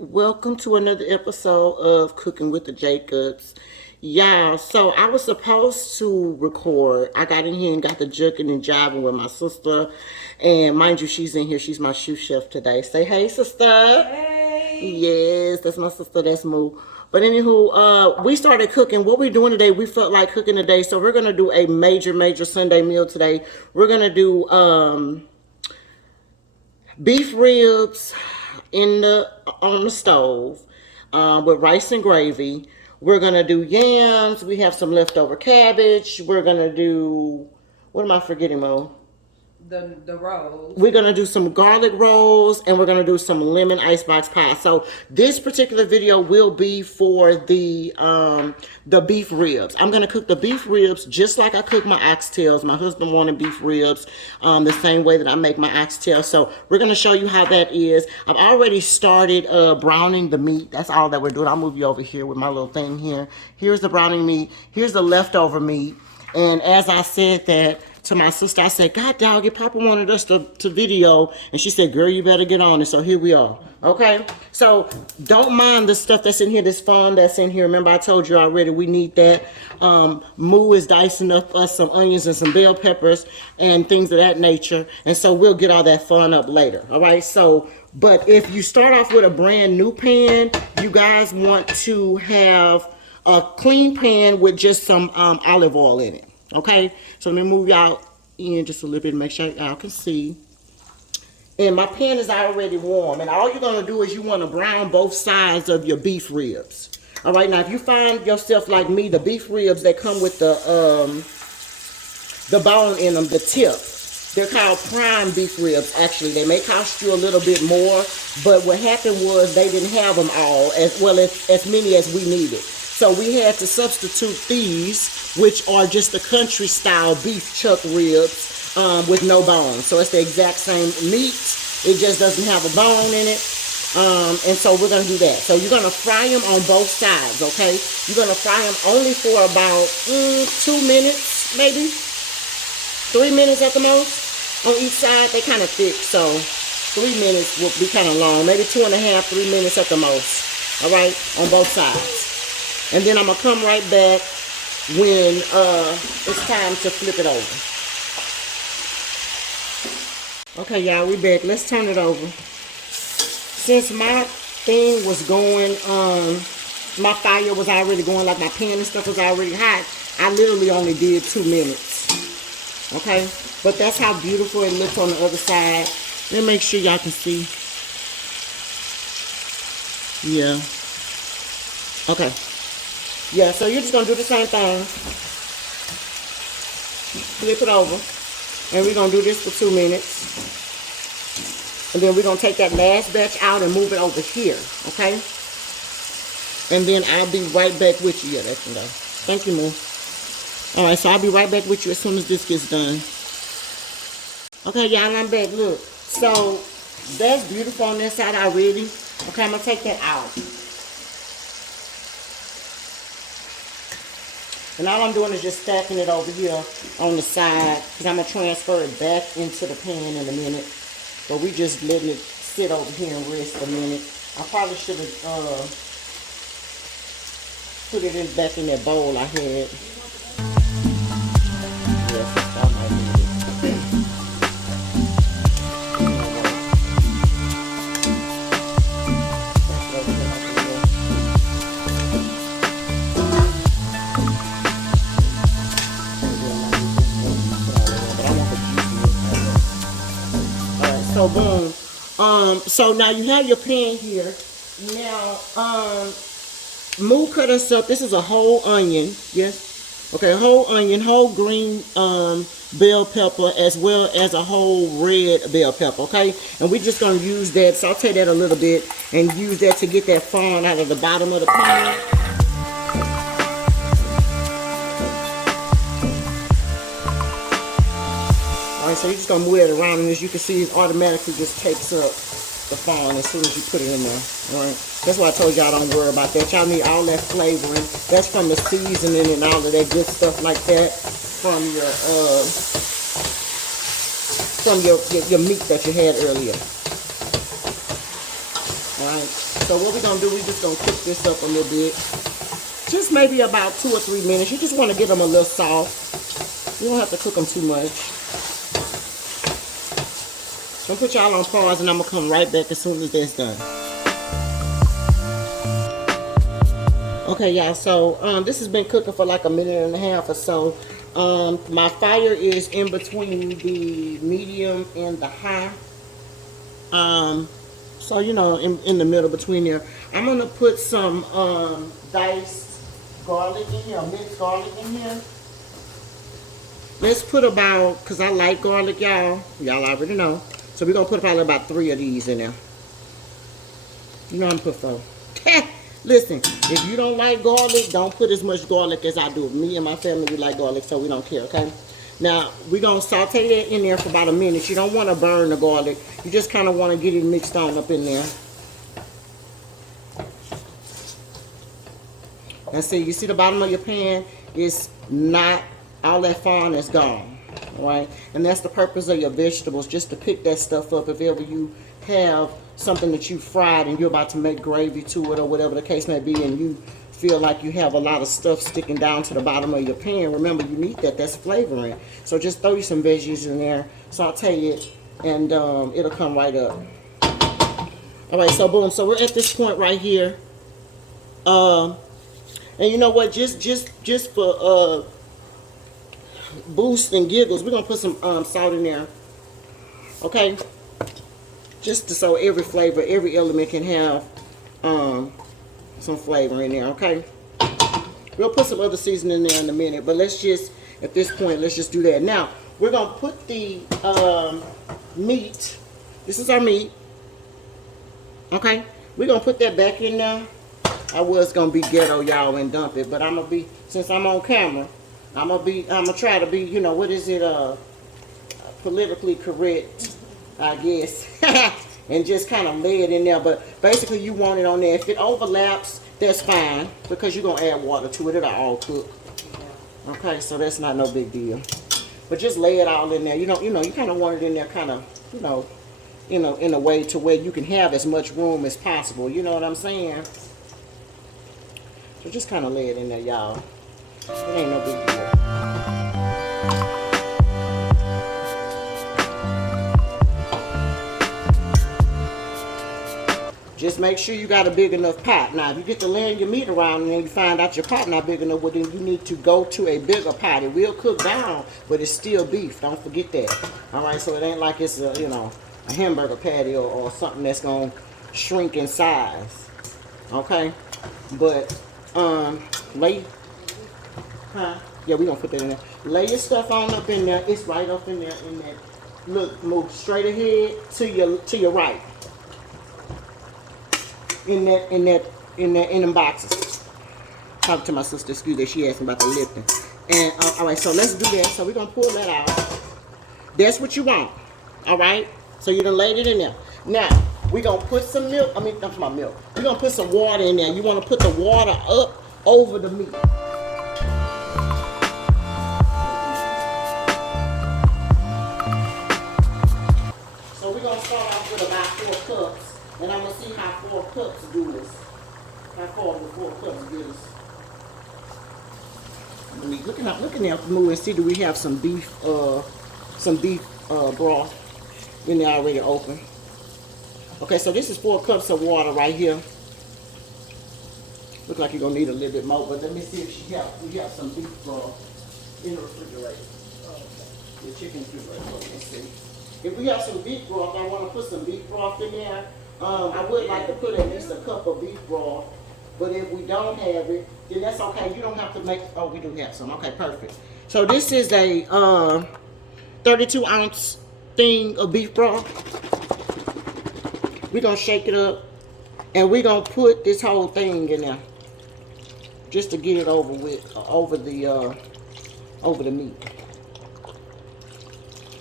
Welcome to another episode of Cooking with the Jacobs. Y'all, so I was supposed to record. I got in here and got the juking and jiving with my sister. And mind you, she's in here. She's my shoe chef today. Say hey, sister. Hey. Yes, that's my sister. That's Moo. But anywho, we started cooking. What we're doing today, we felt like cooking today. So we're going to do a major Sunday meal today. We're going to do beef ribs on the stove with rice and gravy. We're gonna do yams. We have some leftover cabbage. We're gonna do, what am I forgetting, Mo? The rolls. We're gonna do some garlic rolls, and we're gonna do some lemon icebox pie. So this particular video will be for the beef ribs. I'm gonna cook the beef ribs just like I cook my oxtails. My husband wanted beef ribs the same way that I make my oxtails. So we're gonna show you how that is. I've already started browning the meat. That's all that we're doing. I'll move you over here with my little thing here. Here's the browning meat. Here's the leftover meat. And as I said that to my sister, I said, God dog it, Papa wanted us to video. And she said, girl, you better get on it. So here we are. Okay? So don't mind the stuff that's in here, this fun that's in here. Remember, I told you already we need that. Moo is dicing up us some onions and some bell peppers and things of that nature. And so we'll get all that fun up later. All right? So, but if you start off with a brand new pan, you guys want to have a clean pan with just some olive oil in it. Okay, so let me move y'all in just a little bit to make sure y'all can see. And my pan is already warm. And all you're going to do is you want to brown both sides of your beef ribs. All right, now if you find yourself like me, the beef ribs that come with the bone in them, the tip, they're called prime beef ribs. Actually, they may cost you a little bit more, but what happened was they didn't have them all as well as many as we needed. So we had to substitute these, which are just the country style beef chuck ribs with no bone. So it's the exact same meat. It just doesn't have a bone in it. And so we're going to do that. So you're going to fry them on both sides, okay? You're going to fry them only for about 2 minutes, maybe 3 minutes at the most on each side. They kind of thick, so 3 minutes will be kind of long. Maybe 2.5, 3 minutes at the most, all right, on both sides. And then I'm going to come right back when it's time to flip it over. Okay, y'all, we back. Let's turn it over. Since my thing was going, my fire was already going, like my pan and stuff was already hot, I literally only did 2 minutes. Okay? But that's how beautiful it looks on the other side. Let me make sure y'all can see. Yeah. Okay. Yeah, so you're just going to do the same thing. Flip it over. And we're going to do this for 2 minutes. And then we're going to take that last batch out and move it over here. Okay? And then I'll be right back with you. Yeah, that can go. Thank you, Moo. Alright, so I'll be right back with you as soon as this gets done. Okay, y'all, I'm back. Look. So, that's beautiful on this side already. Okay, I'm going to take that out. And all I'm doing is just stacking it over here on the side, because I'm going to transfer it back into the pan in a minute. But we just letting it sit over here and rest a minute. I probably should have put it back in that bowl I had. Yes, I might need it. So boom. So now you have your pan here. Now, Moo cut us up. This is a whole onion. Yes. Okay, a whole onion, whole green bell pepper, as well as a whole red bell pepper. Okay, and we're just gonna use that, saute that a little bit, and use that to get that fond out of the bottom of the pan. so you're just gonna move it around, and as you can see, it automatically just takes up the fawn as soon as you put it in there. All right. That's why I told y'all don't worry about that. Y'all need all that flavoring. That's from the seasoning and all of that good stuff like that from your meat that you had earlier. All right. So what we're gonna do, we're just gonna cook this up a little bit. Just maybe about 2 or 3 minutes. You just want to get them a little soft. You don't have to cook them too much. I'm gonna put y'all on pause, and I'm gonna come right back as soon as that's done. Okay, y'all. So this has been cooking for like a minute and a half or so. My fire is in between the medium and the high. So you know, in the middle between there. I'm gonna put some diced garlic in here, minced garlic in here. Let's put about, cause I like garlic, y'all. Y'all already know. So we're gonna put probably about 3 of these in there. You know I'm put 4. Listen, if you don't like garlic, don't put as much garlic as I do. Me and my family, we like garlic, so we don't care, okay? Now, we're gonna saute that in there for about a minute. You don't wanna burn the garlic. You just kinda wanna get it mixed on up in there. And see, you see the bottom of your pan? It's not, all that fawn is gone. Right, and that's the purpose of your vegetables, just to pick that stuff up if ever you have something that you fried and you're about to make gravy to it or whatever the case may be, and you feel like you have a lot of stuff sticking down to the bottom of your pan. Remember, you need that. That's flavoring. So just throw you some veggies in there, saute it, and it'll come right up. All right, so boom. So we're at this point right here. And you know what? Just for boost and giggles, we're gonna put some salt in there, okay, just to, so every flavor, every element can have some flavor in there, okay. We'll put some other seasoning in there in a minute, but let's just, at this point, let's just do that. Now we're gonna put the meat. This is our meat, okay. We're gonna put that back in there. I was gonna be ghetto, y'all, and dump it, but I'm gonna be, since I'm on camera, I'm gonna try to be, you know, what is it, politically correct, I guess, and just kind of lay it in there. But basically, you want it on there. If it overlaps, that's fine, because you're gonna add water to it. It'll all cook. Okay, so that's not no big deal. But just lay it all in there. You kind of want it in there, kind of, in a way to where you can have as much room as possible. You know what I'm saying? So just kind of lay it in there, y'all. It ain't no big deal. Just make sure you got a big enough pot. Now, if you get to laying your meat around and then you find out your pot not big enough, well, then you need to go to a bigger pot. It will cook down, but it's still beef. Don't forget that. All right, so it ain't like it's a hamburger patty or something that's gonna shrink in size. Okay, but lay. Huh? Yeah, we're gonna put that in there. Lay your stuff on up in there. It's right up in there in that. Look, move straight ahead to your right. In them boxes. Talk to my sister, excuse me, she asked me about the lifting. And alright, so let's do that. So we're gonna pull that out. That's what you want. Alright? So you done laid it in there. Now, we're gonna put some milk. That's my milk. We're gonna put some water in there. You wanna put the water up over the meat. So we're gonna start off with about 4 cups. And I'm gonna see how 4 cups do this. How far the 4 cups do this. Looking at the move and see, do we have some beef broth in there already open. Okay, so this is 4 cups of water right here. Look like you're gonna need a little bit more, but let me see if we have some beef broth in the refrigerator. Okay. The chicken refrigerator. Let's see. If we have some beef broth, I want to put some beef broth in there. I would like to put at least a cup of beef broth, but if we don't have it, then that's okay. You don't have to make, oh, we do have some. Okay, perfect. So this is a 32-ounce thing of beef broth. We're going to shake it up, and we're going to put this whole thing in there just to get it over with, over the meat.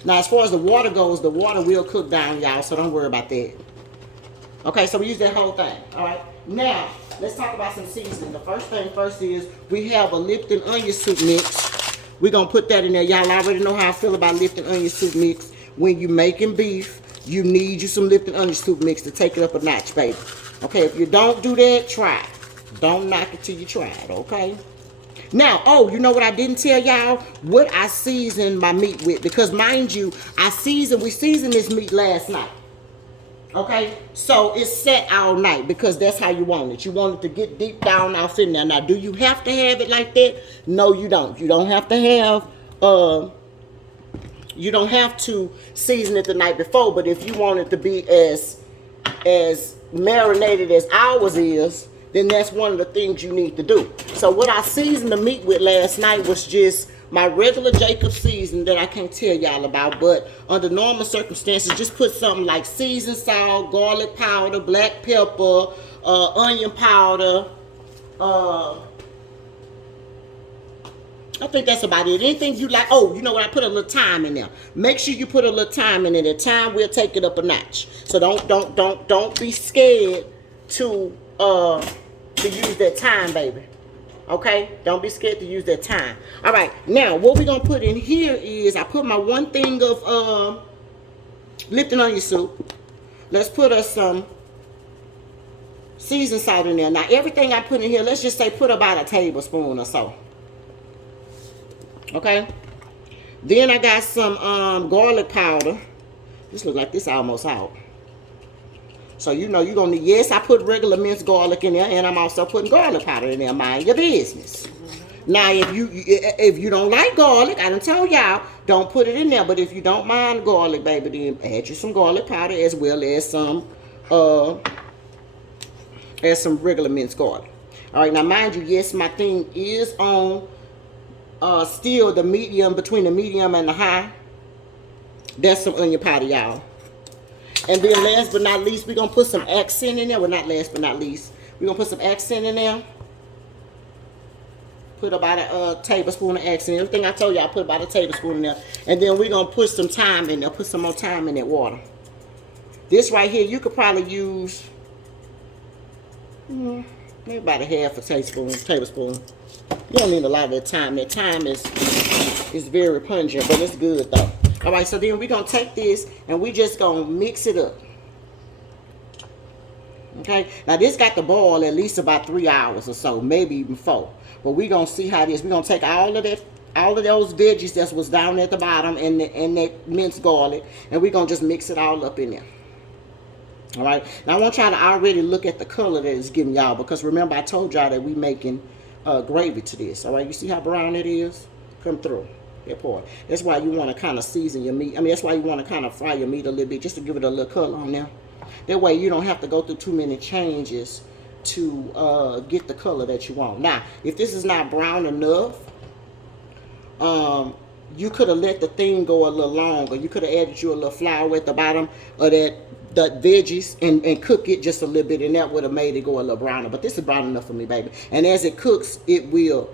Now, as far as the water goes, the water will cook down, y'all, so don't worry about that. Okay, so we use that whole thing. All right. Now, let's talk about some seasoning. The first thing first is we have a Lipton onion soup mix. We're going to put that in there. Y'all already know how I feel about Lipton onion soup mix. When you're making beef, you need you some Lipton onion soup mix to take it up a notch, baby. Okay, if you don't do that, try it. Don't knock it till you try it, okay? Now, oh, you know what I didn't tell y'all? What I seasoned my meat with. Because mind you, we seasoned this meat last night. Okay, so it's set all night because that's how you want it. You want it to get deep down off in there. Now, do you have to have it like that? No, you don't. You don't have to have you don't have to season it the night before, but if you want it to be as marinated as ours is, then that's one of the things you need to do. So what I seasoned the meat with last night was just my regular Jacob season that I can't tell y'all about, but under normal circumstances, just put something like seasoned salt, garlic powder, black pepper, onion powder. I think that's about it. Anything you like. Oh, you know what? I put a little thyme in there. Make sure you put a little thyme in there. The thyme will take it up a notch. So don't be scared to use that thyme, baby. Okay? Don't be scared to use that thyme. All right. Now, what we're going to put in here is I put my one thing of Lipton onion soup. Let's put us some seasoned salt in there. Now, everything I put in here, let's just say put about a tablespoon or so. Okay? Then I got some garlic powder. This look like this almost out. So you know you're gonna need, yes, I put regular minced garlic in there, and I'm also putting garlic powder in there. Mind your business. Now, if you don't like garlic, I done told y'all, don't put it in there. But if you don't mind garlic, baby, then add you some garlic powder as well as some regular minced garlic. All right, now mind you, yes, my thing is on still the medium, between the medium and the high. That's some onion powder, y'all. And then last but not least, we're going to put some accent in there. Well, not last but not least. We're going to put some accent in there. Put about a tablespoon of accent. Everything I told you, I put about a tablespoon in there. And then we're going to put some thyme in there. Put some more thyme in that water. This right here, you could probably use maybe about a half a tablespoon. You don't need a lot of that thyme. That thyme is very pungent, but it's good though. All right, so then we're going to take this and we just going to mix it up. Okay, now this got to boil at least about 3 hours or so, maybe even 4. But we're going to see how this, we're going to take all of those veggies that was down at the bottom and that minced garlic, and we're going to just mix it all up in there. All right, now I want y'all to already look at the color that it's giving y'all, because remember I told y'all that we making gravy to this. All right, you see how brown it is? Come through. That part. That's why you want to kind of season your meat. I mean, that's why you want to kind of fry your meat a little bit, just to give it a little color on there. That way you don't have to go through too many changes to get the color that you want. Now, if this is not brown enough, you could have let the thing go a little longer. You could have added you a little flour at the bottom of that veggies and cook it just a little bit, and that would have made it go a little browner. But this is brown enough for me, baby. And as it cooks, it will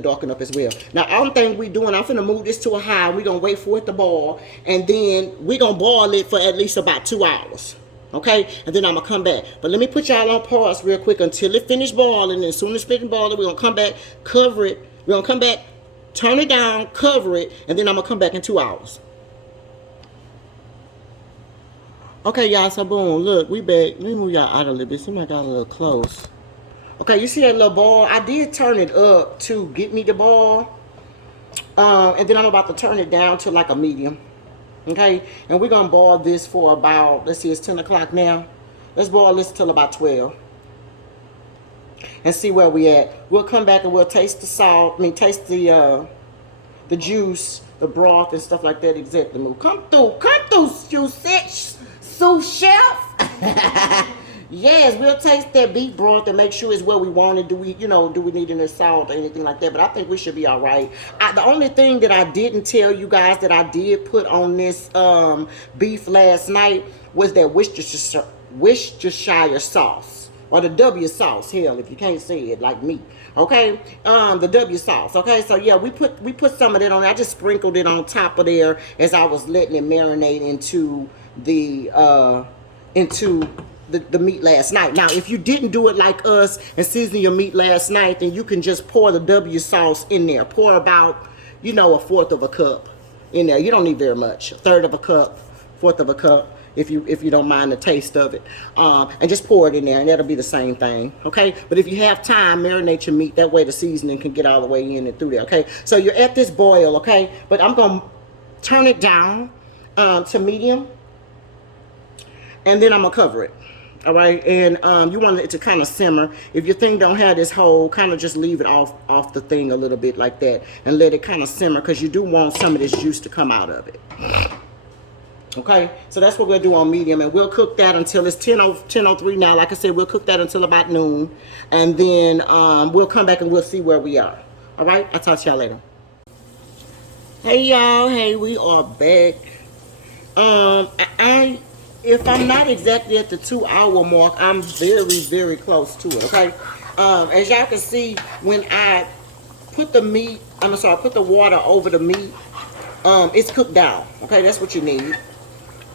darken up as well. Now, all thing we doing, I'm finna move this to a high. We're gonna wait for it to boil, and then we're gonna boil it for at least about 2 hours. Okay, and then I'm gonna come back. But let me put y'all on pause real quick until it finish boiling. And as soon as it finish boiling, we're gonna come back, cover it. We're gonna come back, turn it down, cover it, and then I'm gonna come back in 2 hours. Okay, y'all, so boom, look, we back. Let me move y'all out a little bit. Seems like I got a little close. Okay, you see that little ball? I did turn it up to get me the ball. And then I'm about to turn it down to like a medium. Okay, and we're going to boil this for about, let's see, it's 10 o'clock now. Let's boil this till about 12. And see where we at. We'll come back and we'll taste the salt. Taste the juice, the broth and stuff like that. Exactly. Move. Come through, sous chef. Yes, we'll taste that beef broth and make sure it's where we want it. Do we need any salt or anything like that? But I think we should be all right. The only thing that I didn't tell you guys that I did put on this beef last night was that Worcestershire sauce. or the W sauce, hell, if you can't say it like me, okay? The W sauce, okay? So yeah, we put some of that on there. I just sprinkled it on top of there as I was letting it marinate into the meat last night. Now, if you didn't do it like us and season your meat last night, then you can just pour the W sauce in there. Pour about, you know, a fourth of a cup in there. You don't need very much. A third of a cup, fourth of a cup, if you don't mind the taste of it. And just pour it in there, and that'll be the same thing, okay? But if you have time, marinate your meat. That way the seasoning can get all the way in and through there, okay? So you're at this boil, okay? But I'm going to turn it down to medium, and then I'm going to cover it. All right, and you want it to kind of simmer. If your thing don't have this hole, kind of just leave it off the thing a little bit like that and let it kind of simmer, because you do want some of this juice to come out of it. Okay, so that's what we'll do on medium, and we'll cook that until it's 10:03 now. Like I said, we'll cook that until about noon, and then we'll come back and we'll see where we are. All right, I'll talk to y'all later. Hey y'all, hey, we are back. If I'm not exactly at the 2-hour mark, I'm very, very close to it, okay? As y'all can see, when I put the meat, put the water over the meat, it's cooked down, okay? That's what you need.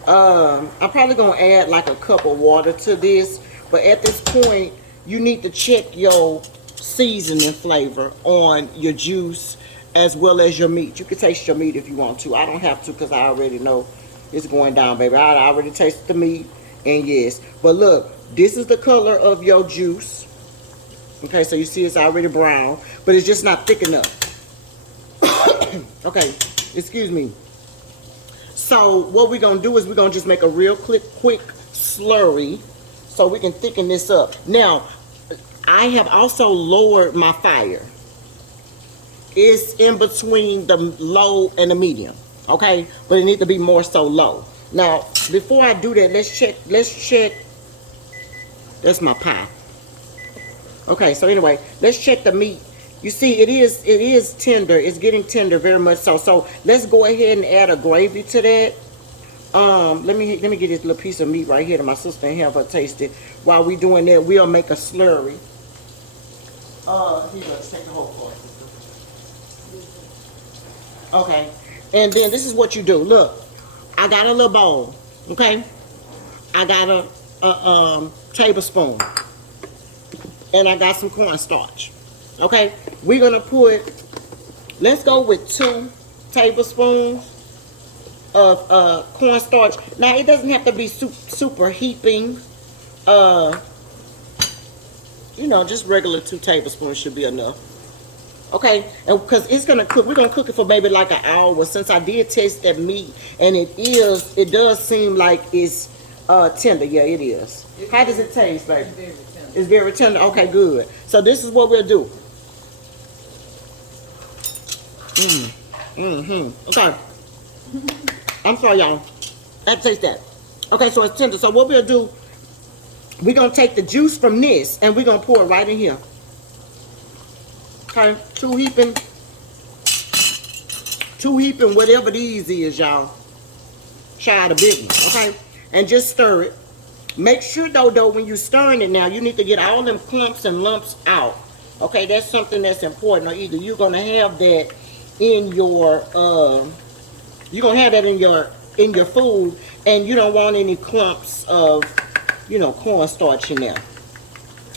I'm probably going to add like a cup of water to this, but at this point, you need to check your seasoning flavor on your juice as well as your meat. You can taste your meat if you want to. I don't have to, because I already know it's going down, baby. I already tasted the meat, and yes. But look, this is the color of your juice. Okay, so you see it's already brown, but it's just not thick enough. Okay, excuse me. So what we're going to do is we're going to just make a real quick slurry so we can thicken this up. Now, I have also lowered my fire. It's in between the low and the medium. Okay, but it needs to be more so low. Now, before I do that, let's check. That's my pie. Okay, so anyway, let's check the meat. You see, it is tender. It's getting tender very much so. So let's go ahead and add a gravy to that. Let me get this little piece of meat right here to my sister and have her taste it. While we doing that, we'll make a slurry. Here, let's take the whole part. Okay. And then this is what you do. Look, I got a little bowl, okay? I got a tablespoon, and I got some cornstarch, okay? We're gonna let's go with 2 tablespoons of cornstarch. Now, it doesn't have to be super heaping. You know, just regular 2 tablespoons should be enough. Okay, and because it's gonna cook, we're gonna cook it for maybe like an hour. Since I did taste that meat, and it does seem like it's tender. Yeah, it is. How does it taste, baby? It's very tender. It's very tender. Okay, good. So this is what we'll do. Okay. I'm sorry, y'all. I have to taste that. Okay, so it's tender. So what we'll do, we're gonna take the juice from this and we're gonna pour it right in here. Okay, 2 heaping, whatever these is, y'all. Try the big one, okay? And just stir it. Make sure, though, when you're stirring it now, you need to get all them clumps and lumps out. Okay, that's something that's important. Or either you're gonna have that in your, in your food, and you don't want any clumps of, cornstarch in there.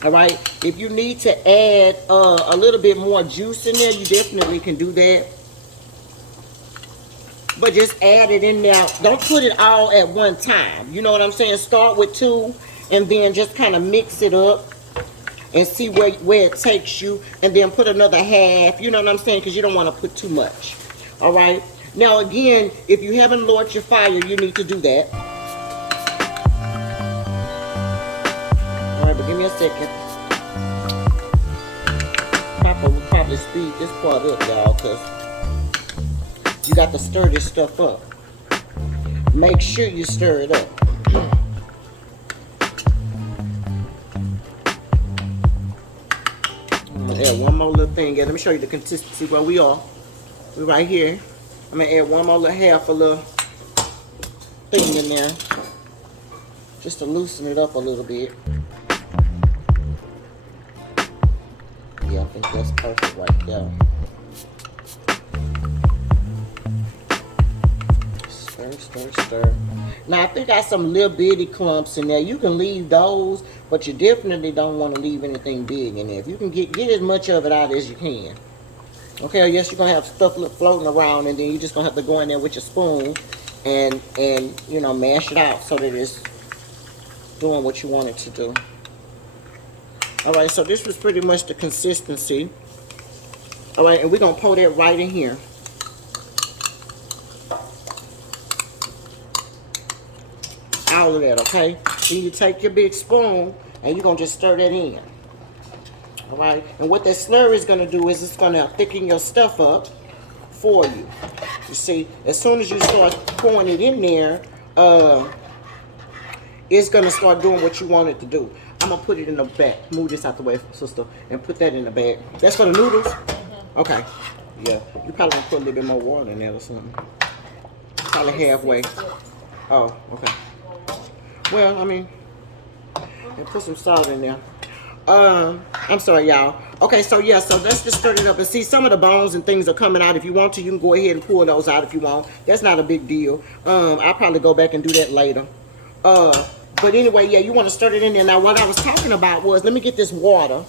All right, if you need to add a little bit more juice in there, you definitely can do that. But just add it in there. Don't put it all at one time. You know what I'm saying? Start with 2 and then just kind of mix it up and see where it takes you. And then put another half. You know what I'm saying? Because you don't want to put too much. All right. Now, again, if you haven't lowered your fire, you need to do that. But give me a second. Papa will probably speed this part up, y'all, because you got to stir this stuff up. Make sure you stir it up. I'm going to add one more little thing. Let me show you the consistency where we are. We're right here. I'm going to add one more little half a little thing in there. Just to loosen it up a little bit. think that's perfect right there. Stir, stir, stir. Now I think I got some little bitty clumps in there. You can leave those, but you definitely don't want to leave anything big in there. If you can get as much of it out as you can. Okay, yes, you're gonna have stuff floating around, and then you're just gonna have to go in there with your spoon and you know, mash it out so that it's doing what you want it to do. All right, so this was pretty much the consistency. All right, and we're gonna pour that right in here. All of that, okay? Then you take your big spoon and you're gonna just stir that in. All right, and what that slurry is gonna do is it's gonna thicken your stuff up for you. You see, as soon as you start pouring it in there, it's gonna start doing what you want it to do. I'm gonna put it in the back. Move this out the way, sister, and put that in the bag. That's for the noodles? Okay. Yeah, you probably gonna put a little bit more water in there or something. Probably halfway. Oh, okay. Well, I mean, and put some salt in there. I'm sorry, y'all. Okay, so yeah, so let's just stir it up and see some of the bones and things are coming out. If you want to, you can go ahead and pull those out if you want. That's not a big deal. I'll probably go back and do that later. But anyway, yeah, you want to stir it in there. Now, what I was talking about was, let me get this water.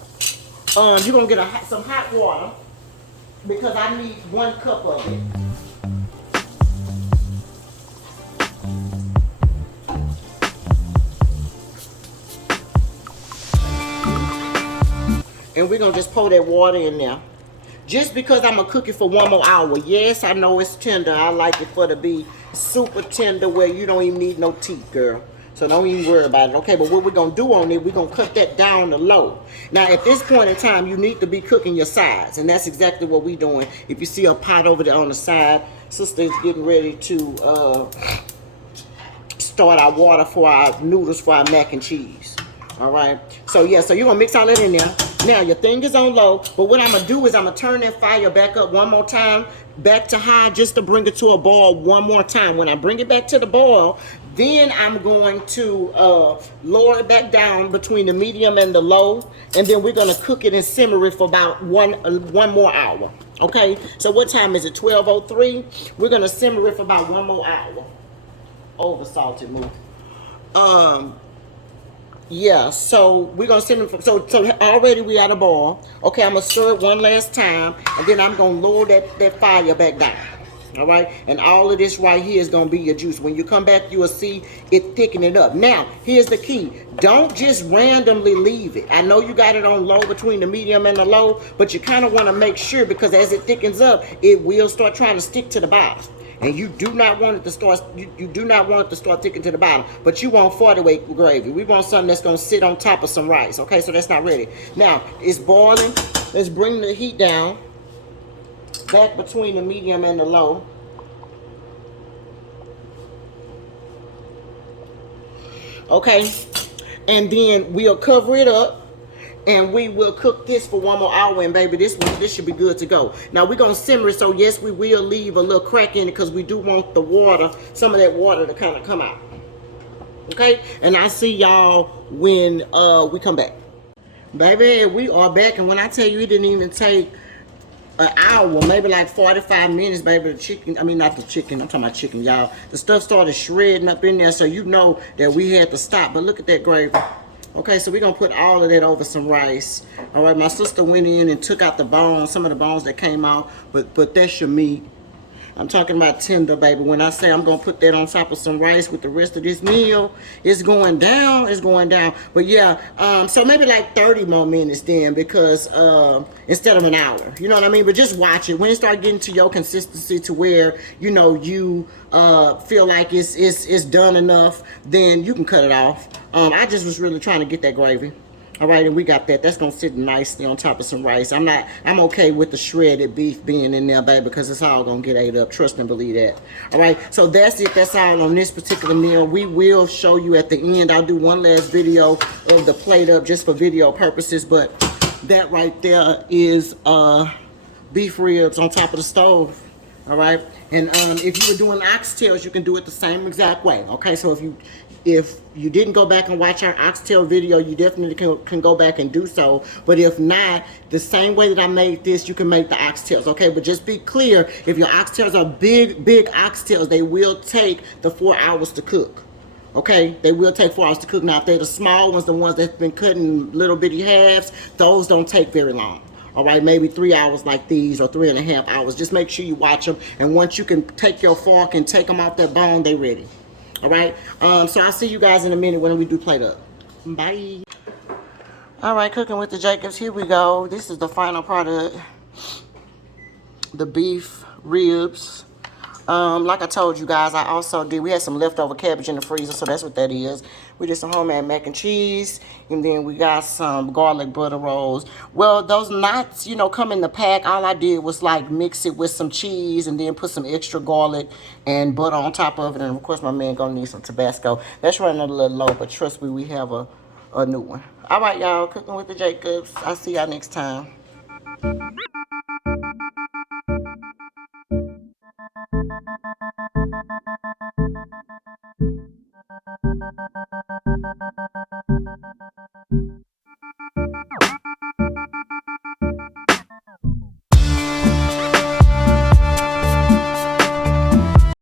You're gonna get some hot water because I need 1 cup of it. And we're going to just pour that water in there. Just because I'm going to cook it for 1 more hour. Yes, I know it's tender. I like it for it to be super tender where you don't even need no teeth, girl. So don't even worry about it, okay? But what we're going to do on it, we're going to cut that down to low. Now, at this point in time, you need to be cooking your sides. And that's exactly what we're doing. If you see a pot over there on the side, sister is getting ready to start our water for our noodles for our mac and cheese. All right, so yeah, so you're gonna mix all that in there. Now your thing is on low, but what I'm gonna do is I'm gonna turn that fire back up 1 more time, back to high, just to bring it to a boil 1 more time. When I bring it back to the boil, then I'm going to lower it back down between the medium and the low, and then we're gonna cook it and simmer it for about one more hour. Okay, so what time is it? 12:03. We're gonna simmer it for about 1 more hour. Over salted move. Yeah, so we're gonna send them. So already we at a boil. Okay, I'm gonna stir it 1 last time, and then I'm gonna lower that fire back down. All right, and all of this right here is gonna be your juice. When you come back, you will see it thickening up. Now, here's the key: don't just randomly leave it. I know you got it on low between the medium and the low, but you kind of want to make sure because as it thickens up, it will start trying to stick to the bottom. And you do not want it to start. You do not want it to start thickening to the bottom. But you want 40-weight gravy. We want something that's gonna sit on top of some rice. Okay, so that's not ready. Now it's boiling. Let's bring the heat down. Back between the medium and the low. Okay, and then we'll cover it up. And we will cook this for 1 more hour, and baby, this should be good to go. Now we're gonna simmer it, so yes, we will leave a little crack in it because we do want the water, some of that water to kind of come out. Okay, and I see y'all when we come back. Baby, we are back, and when I tell you it didn't even take an hour, maybe like 45 minutes, baby, the chicken, I mean not the chicken, I'm talking about chicken, y'all. The stuff started shredding up in there, so you know that we had to stop. But look at that gravy. Okay, so we're gonna put all of that over some rice. All right, my sister went in and took out the bones, some of the bones that came out, but that's your meat. I'm talking about tender, baby. When I say I'm gonna put that on top of some rice with the rest of this meal, it's going down, it's going down. But yeah, so maybe like 30 more minutes then, because instead of an hour, you know what I mean? But just watch it. When it start getting to your consistency to where, you know, you feel like it's done enough, then you can cut it off. I just was really trying to get that gravy. All right, and we got that. That's gonna sit nicely on top of some rice. I'm okay with the shredded beef being in there, baby, because it's all gonna get ate up. Trust and believe that. All right, so that's it. That's all on this particular meal. We will show you at the end. I'll do one last video of the plate up just for video purposes, but that right there is beef ribs on top of the stove. All right, and if you were doing oxtails, you can do it the same exact way. Okay, so if you didn't go back and watch our oxtail video, you definitely can go back and do so. But if not, the same way that I made this, you can make the oxtails. Okay, but just be clear: if your oxtails are big oxtails, they will take the 4 hours to cook. Okay, they will take 4 hours to cook. Now, if they're the small ones, the ones that's been cut in little bitty halves, those don't take very long. All right, maybe 3 hours like these, or 3.5 hours. Just make sure you watch them, and once you can take your fork and take them off that bone, they ready. All right, so I'll see you guys in a minute when we do plate up. Bye. All right, cooking with the Jacobs. Here we go. This is the final product, the beef ribs. Like I told you guys, I also did, we had some leftover cabbage in the freezer, so that's what that is. We did some homemade mac and cheese, and then we got some garlic butter rolls. Well, those knots, come in the pack. All I did was like mix it with some cheese and then put some extra garlic and butter on top of it. And of course, my man gonna need some Tabasco. That's running a little low, but trust me, we have a new one. All right, y'all, cooking with the Jacobs. I'll see y'all next time.